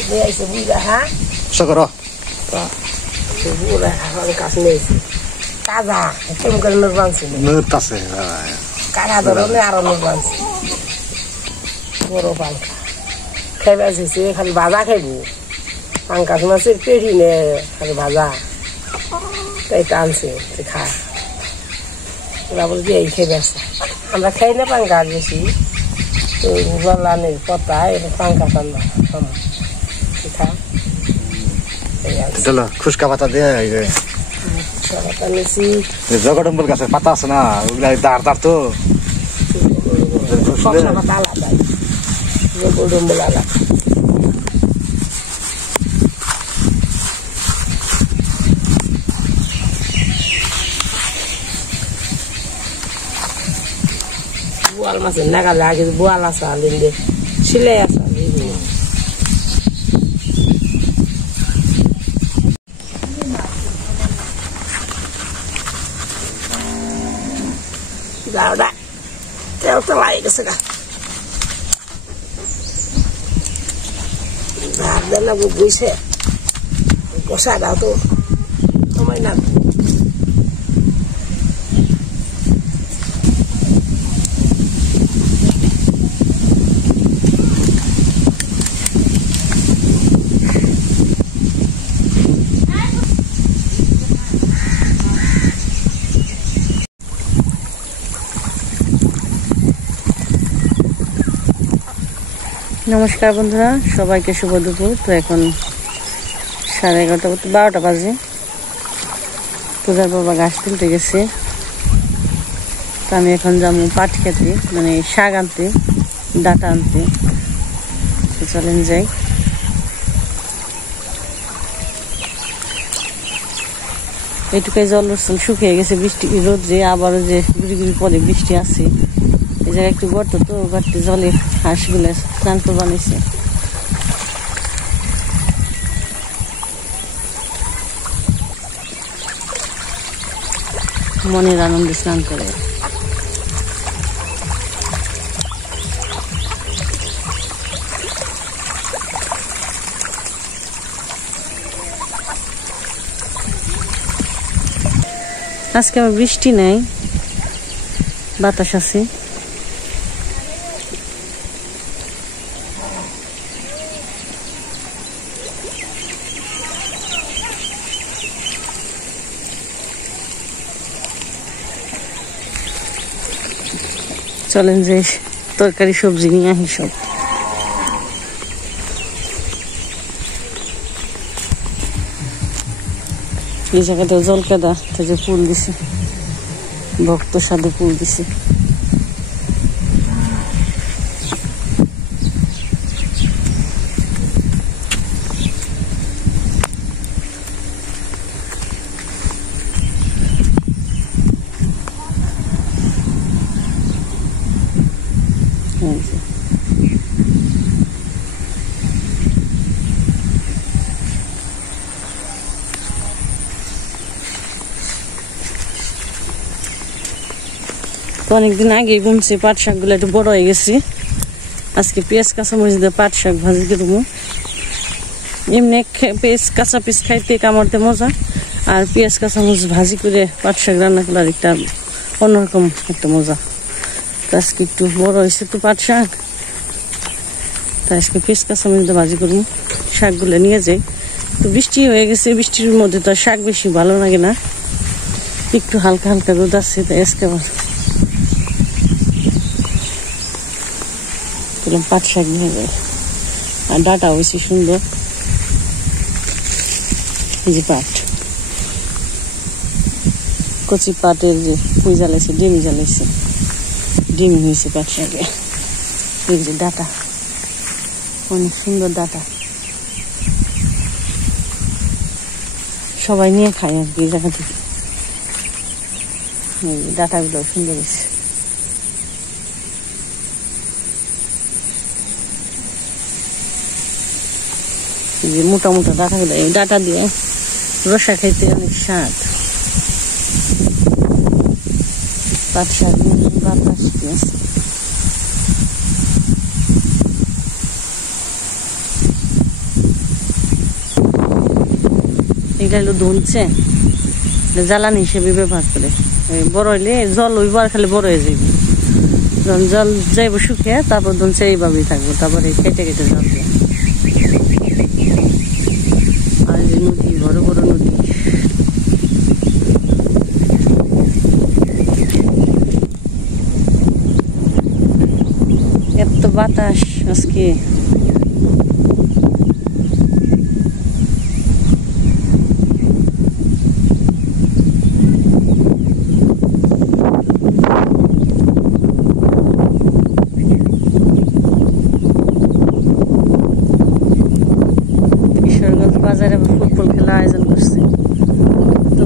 Ini ai sebuah ha. Segera. Sebuah orang kasih kaza. Itu bukan nurban sih. Nurtase. Kaza dorong ni arah nurban sih. Nurban. Kayak sih kan baza kayak bu. Angkat masih peri ni kan baza. Kayak tansi dikha. Lalu dia kayak biasa. Anda kayak ni pangkat sih. Tu bulan ni potai pangkat anda. Dikha. Itulah khuska pata dia ini. Kata nasi. Jaga dambal kasih pata sana, udah dar tu. Khuska pata lah dah. Jaga dambal lah. Bual masih nak lagi bual asal ini, sile asal ini. Dah dah, jauh terlalu ke sana. Dah dah nak buat gosa dah tu, kau nak. নমস্কার বন্ধুরা সবাইকে শুভ দুপুর তো এখন 11:30 বাজে পূজার বাবা ঘাস তুলতে গেছে তো আমি এখন যাবো পাট খেতে মানে শাক আনতে ডাটা আনতে তো চলেন যাই এইটুকাই জল শুকিয়ে গেছে বৃষ্টি রোদ্রে আবারও যে গুড়ি গুড়ি পরে বৃষ্টি আছে এই জায়গায় একটু গর্ত তো গর্তে জলে হাঁসগুলো স্নান করবার নিছে মনের আনন্দে স্নান করে আজকে আবার বৃষ্টি নেই বাতাস আছে চলেন যে তরকারি সবজি নিয়ে আসি সব এই জায়গাটা জল কাদা থেকে ফুল দিছে ভক্ত সাধু ফুল দিছে অনেকদিন আগে বুনছি পাট শাকগুলো একটু বড় হয়ে গেছে আজকে পেঁয়াজ কাঁচামরিচ দিয়ে পাট শাক ভাজি করবো এমনি পেঁয়াজ কাঁচা পিস খাইতে কামড়তে মজা আর পেঁয়াজ কাঁচামরিচ ভাজি করে পাট শাক রান্না করার একটা অন্যরকম একটা মজা তো আজকে একটু বড় হয়েছে তো পাট শাক তাই আজকে পেঁয়াজ কাঁচামরিচ দিয়ে ভাজি করবো শাকগুলো নিয়ে যাই তো বৃষ্টি হয়ে গেছে বৃষ্টির মধ্যে তো শাক বেশি ভালো লাগে না একটু হালকা হালকা রোদ আছে তাই আজকে আবার পাট শাক নিয়ে যায় আর ডাটা হয়েছে সুন্দর এই যে পাট কচি পাটের যে পুঁই জ্বালাইছে ডিমি জ্বালাইছে ডিমি হয়েছে পাট শাকে এই যে ডাটা অনেক সুন্দর ডাটা সবাই নিয়ে খায় আর কি এই জায়গা থেকে ডাটাগুলো সুন্দর হয়েছে যে মোটা মোটা ডাটাগুলো এই ডাটা দিয়ে রসা খাইতে অনেক স্বাদ পাট শাক বাতাস পেঁয়াজ এগুলা হলো ধুনছে, জ্বালানি হিসেবে ব্যবহার করে। বড় হইলে জল হইব আর খালি বড় হয়ে যাবে, যখন জল যাইব শুকিয়ে তারপর ধুনছে এইভাবেই থাকবো, তারপরে কেটে কেটে জল দিয়ে। আর এই নদী, বড় বড় নদী। এত বাতাস আজকে, বাজারে ফুটবল খেলা আয়োজন করছে। তো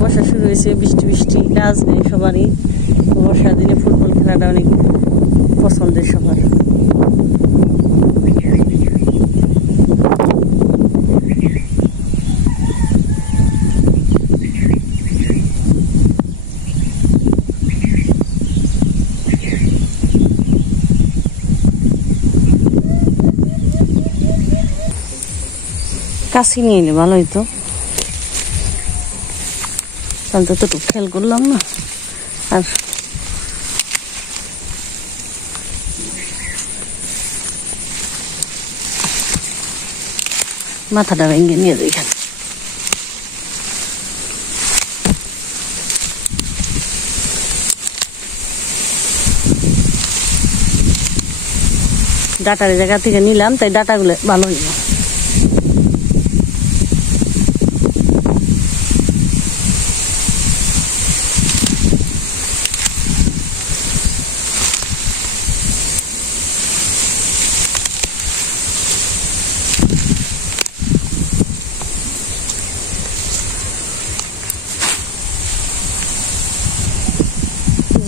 বর্ষা শুরু হয়েছে, বৃষ্টি বৃষ্টি কাজ নেই সবারই। বর্ষার দিনে ফুটবল খেলাটা অনেক পছন্দের সবার। কাশি নিয়ে এলে ভালো হইতো, তাহলে তো একটু খেয়াল করলাম না। আর মাথাটা ভেঙে নিয়ে যাই এখানে। ডাটার জায়গা থেকে নিলাম, তাই ডাটাগুলো ভালো হইল।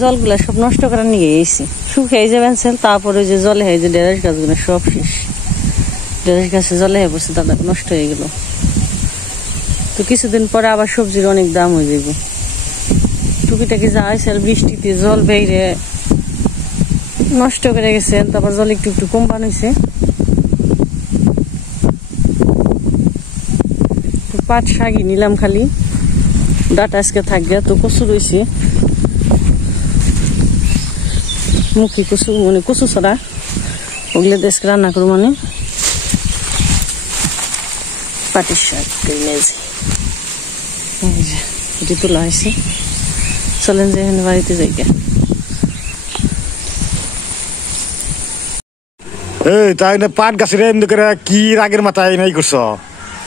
জলগুলা সব নষ্ট করে নিয়ে গেছি, শুকিয়ে যাবেন সেল। তারপরে যে জলে হয় যে ঢেঁড়স গাছগুলো সব শেষ, ঢেঁড়স গাছে জলে হয়ে পড়ছে, দাদা নষ্ট হয়ে গেল। তো কিছুদিন পরে আবার সবজির অনেক দাম হয়ে যাইব। টুকিটাকি যা হয়েছে বৃষ্টিতে জল বেড়ে নষ্ট করে গেছে, তারপর জল একটু একটু কম বানাইছে। পাট শাকই নিলাম খালি, ডাটা আজকে থাকবে। তো কচু রয়েছে, মুখী কচু, মানে কচু ছড়া, ওগুলো দেশকে রান্না করবো। মানে পাটির শাক এটি তোলা হয়েছে। চলেন যে এখানে বাড়িতে যাই। এই তাই না পাট গাছের এমনি করে কি রাগের মাথায় নাই করছ?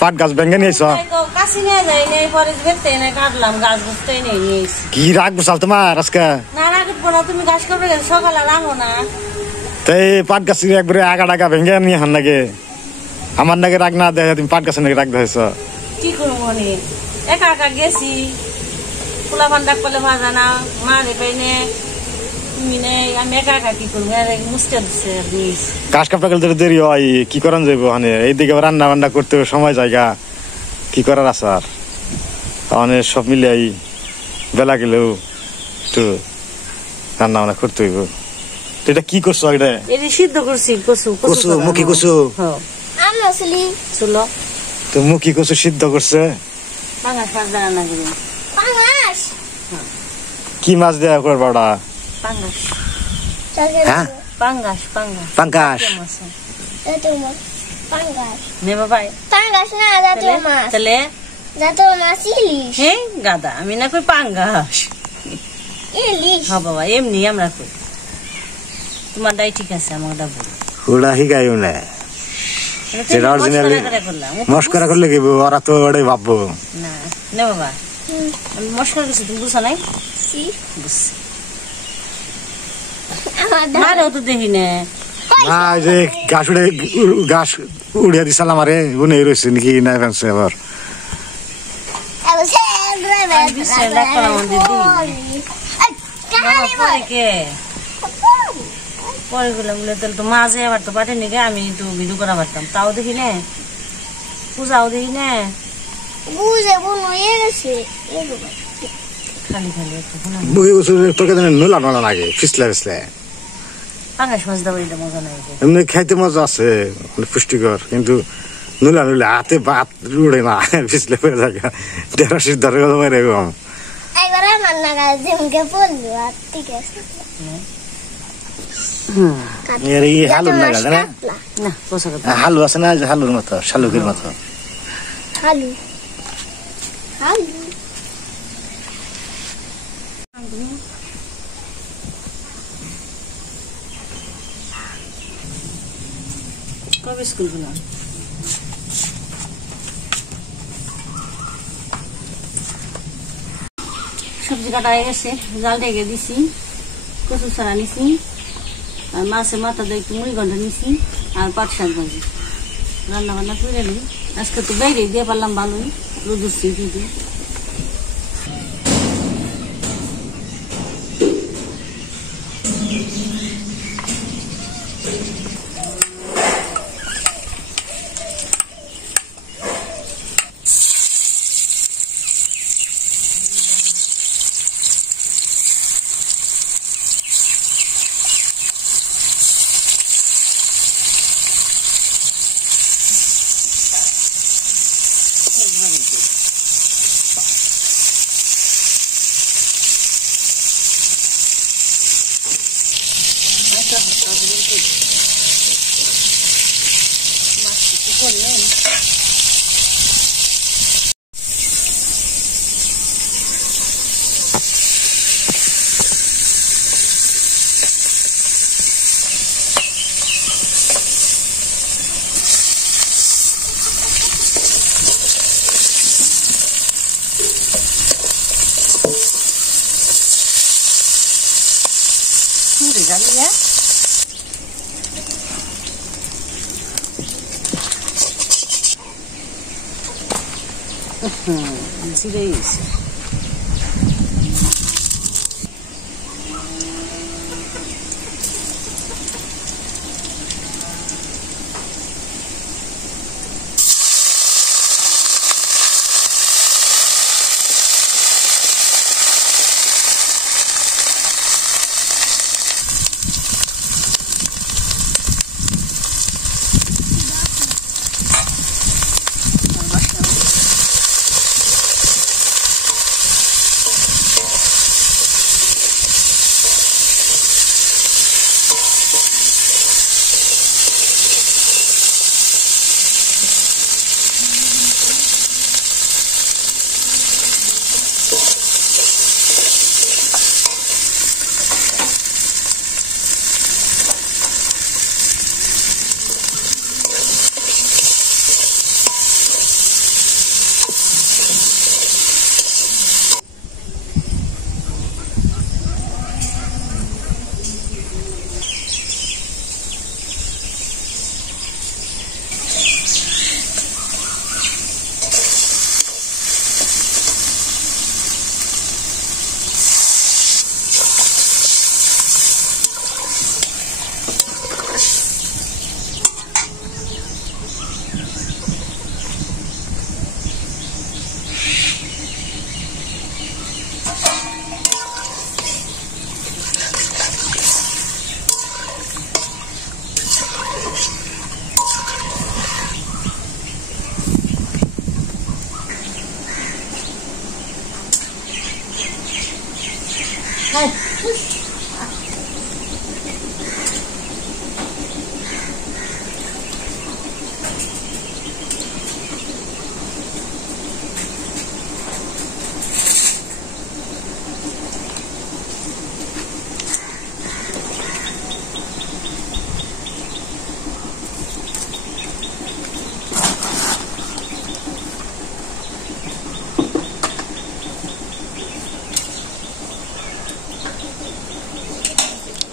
পাট গাছ ভেঙে নিয়েছ? কি রাগ বসাল তোমার আজকে? তুমি গাছ করবে সকালে রাঙো না, তাই পাট গাছের একবারে আগা ডাগা ভেঙে নিয়ে হান লাগে। আমার নাকি রাগ না দেখে তুমি পাট গাছের নাকি রাগ দেখেছ? কি করবো একা একা গেছি, পোলা পান ডাক পেলে ভাজা না, মা রে পাইনে তুমি নেই, আমি একা একা কি করবো? মুস্তে দিচ্ছে গাছ কাপড় গেলে দেরি হয়, কি করান যাইবো? মানে এইদিকে রান্না বান্না করতে সময় জায়গা কি করার আছে? আর মানে সব মিলে বেলা গেলেও একটু রান্না বান্না করতে হইব। এটা কি করছো? এটা সিদ্ধ করছি কচু, কচু মুখী কচু। তো মুখী কচু সিদ্ধ করছে। কি মাছ দেয়া করবা? ওটা হ্যাঁ, পাঙ্গাস। পাঙ্গাস নেবা ভাই? পাঙ্গাস না, জাতীয় মাছ। তাহলে জাতীয় মাছ ইলিশ। হ্যাঁ গাদা, আমি না কই পাঙ্গাস ইলিশ। হ্যাঁ বাবা, এমনি আমরা কই। তোমার দাই ঠিক আছে, আমার দা বল। ওটা হিগাইও না, যেটা অরিজিনালি মস্করা করলে কি ওরা তো ওটাই ভাববো না। নে বাবা, আমি মস্করা করছি, তুমি বুঝছো নাই? বুঝছি। মারেও তো দেখি না। না, যে গাছ উড়িয়া দিছাল আমারে, উনি রয়েছে নাকি না ফেলছে আবার। পরে গেলাম তো মাঝে আবার তো পাঠেনি গে, আমি তো ভিডিও করা পারতাম, তাও দেখি না, পূজাও দেখি না। খালি খালি পাঙ্গাস মাছ দাও, এটা মজা নাই। এমনি খাইতে মজা আছে, পুষ্টিকর, কিন্তু নুলা নুলা হাতে বাত উড়ে না পিছলে পড়ে থাকে টেরা সিদ্ধ করে দেবো এরকম একবার আমার নাগাল জিমকে বললো আর ঠিক আছে এই হালুর লাগা না না পোষা কথা হালু আছে না হালুর মতো শালুকের মতো হালু হালু কবে স্কুল গেলাম সবজি কাটা হয়ে গেছে জাল ঢেকে দিছি কচু ছাড়া নিছি আর মাছের মাথা দিয়ে একটু মুড়ি ঘন্টা নিছি আর পাট শাক ভাজি রান্না বান্না করে নিই আজকে তো বাইরে দিয়ে পারলাম ভালোই রোদ উঠছে কিন্তু জ্বালিয়ে জিরে গেছে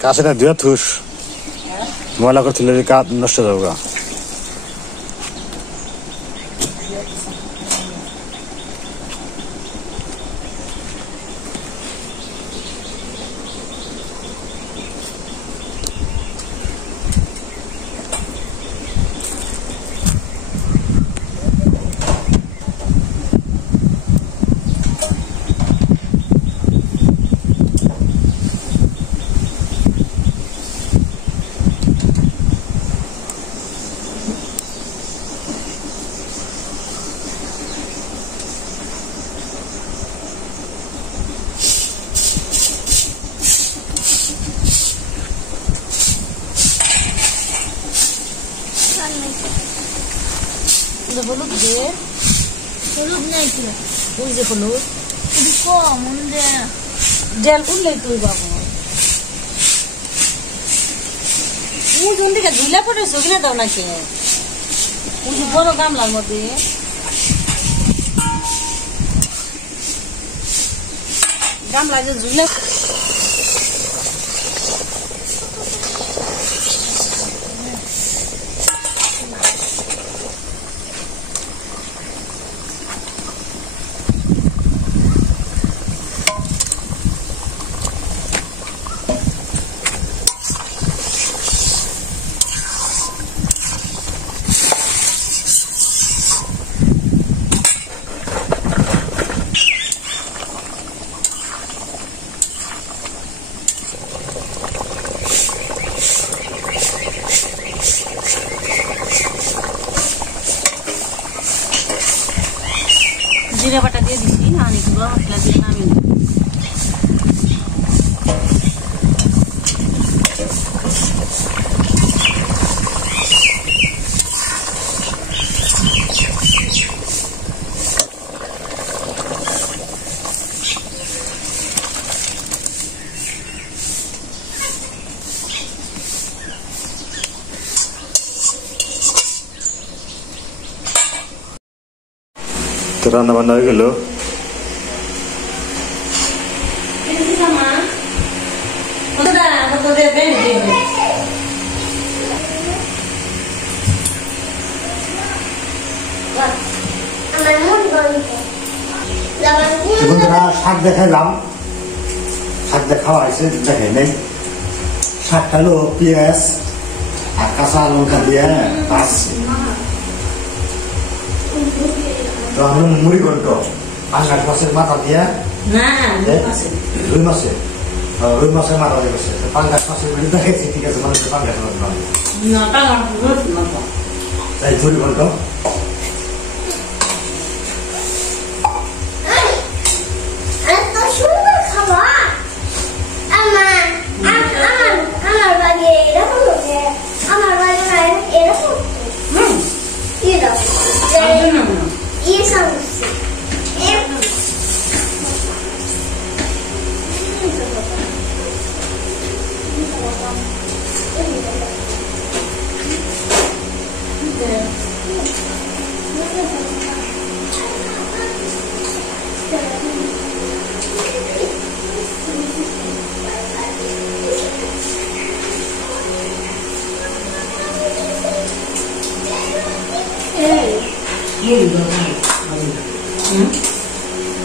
কাছে না দুয়া থুস ময়লা করছিল কাঠ নষ্ট হয়ে যাবে হলুদ দিয়ে হলুদ নাই কি ওই যে হলুদ কম যে জেল উঠলেই তুই বাবু উজুন দিকে ধুইলা পড়েছো কিনা দাও নাকি উজু বড় গামলার মধ্যে গামলা যে ঝুলে জিরা বাটা দিয়ে দিচ্ছি অনেকগুলো মশলা দিয়ে নামিয়ে তো রান্না বান্না হয়ে গেল শাক দেখাইলাম শাক দেখাওয়া হয়েছে দেখে নেই শাক খালো পেঁয়াজ আর কাঁচা লঙ্কা দিয়ে ভাজছে তো আমি মুড়ি ঘন্ট পাঙ্গাস মাছের মাথা দিয়ে রুই মাছের মাথা দিয়ে গেছে পাঙ্গাস মাছের মুড়ি দেখেছি ঠিক আছে মানুষের পাঙ্গাস মাছ তাই মুড়ি ঘন্ট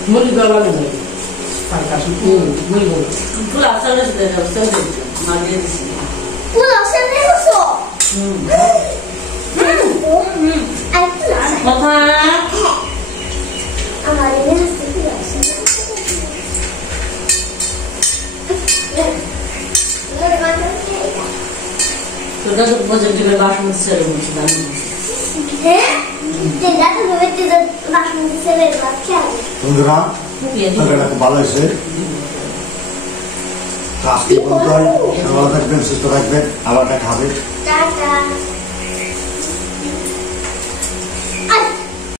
মুড়ি বাবা নেই পোলাও চাল মা দিয়ে দিচ্ছি কথা তোরা তো পজিটিভ বাসন ছেড়ে বলছিলাম বন্ধুরা ভালো হয়েছে আজকে ভালো থাকবেন সুস্থ থাকবেন আবার দেখা হবে।